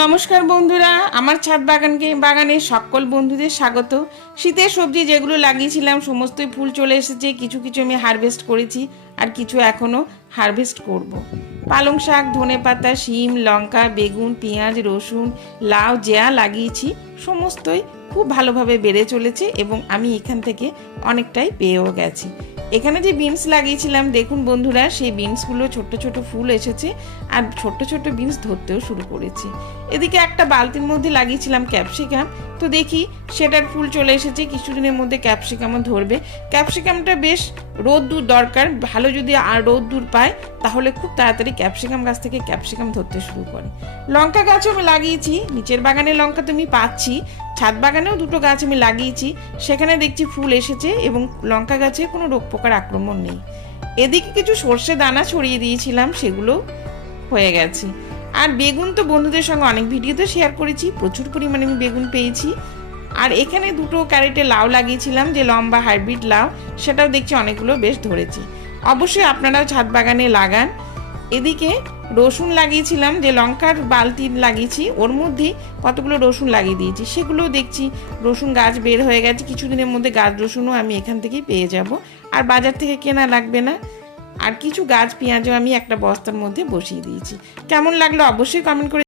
নমস্কার বন্ধুরা, আমার ছাদ বাগানকে বাগানে সকল বন্ধুদের স্বাগত। শীতের সবজি যেগুলো লাগিয়েছিলাম, সমস্তই ফুল চলে এসেছে। কিছু কিছু আমি হারভেস্ট করেছি আর কিছু এখনও হারভেস্ট করব। পালং শাক, ধনে পাতা, শিম, লঙ্কা, বেগুন, পেঁয়াজ, রসুন, লাউ যা লাগিয়েছি। সমস্তই খুব ভালোভাবে বেড়ে চলেছে এবং আমি এখান থেকে অনেকটাই পেয়েও গেছি। এখানে যে বিনস লাগিয়েছিলাম, দেখুন বন্ধুরা, সেই বিনসগুলো ছোট ছোট ফুল এসেছে, আর ছোট ছোট বিনস ধরতেও শুরু করেছে। এদিকে একটা বালতির মধ্যে লাগিয়েছিলাম ক্যাপসিকাম তো দেখি সেটার ফুল চলে এসেছে, কিছুদিনের মধ্যে ক্যাপসিকামও ধরবে। ক্যাপসিকামটা বেশ রোদ্দুর দরকার, ভালো যদি আর রোদ্দুর পায়, তাহলে খুব তাড়াতাড়ি ক্যাপসিকাম গাছ থেকে ক্যাপসিকাম ধরতে শুরু করে। লঙ্কা গাছও আমি লাগিয়েছি, নিচের বাগানে লঙ্কা তো আমি পাচ্ছি ছাদ বাগানেও দুটো গাছ আমি লাগিয়েছি, সেখানে দেখছি ফুল এসেছে এবং লঙ্কা গাছে কোনো রোগ পোকার আক্রমণ নেই। এদিকে কিছু সর্ষে দানা ছড়িয়ে দিয়েছিলাম, সেগুলো হয়ে গেছে। আর বেগুন তো বন্ধুদের সঙ্গে অনেক ভিডিওতে শেয়ার করেছি, প্রচুর পরিমাণে আমি বেগুন পেয়েছি। আর এখানে দুটো ক্যারেটে লাউ লাগিয়েছিলাম, যে লম্বা হাইব্রিড লাউ, সেটাও দেখছি অনেকগুলো বেশ ধরেছি। অবশ্যই আপনারাও ছাদ বাগানে লাগান। এদিকে রসুন লাগিয়েছিলাম, যে লঙ্কার বালতি লাগিয়েছি, ওর মধ্যে কতগুলো রসুন লাগিয়ে দিয়েছি সেগুলো দেখছি রসুন গাছ বের হয়ে গেছে, কিছুদিনের মধ্যে গাছ রসুনও আমি এখান থেকেই পেয়ে যাব। আর বাজার থেকে কেনা লাগবে না, আর কিছু গাছ পেঁয়াজও আমি একটা বস্তার মধ্যে বসিয়ে দিয়েছি। কেমন লাগল অবশ্যই কমেন্ট করে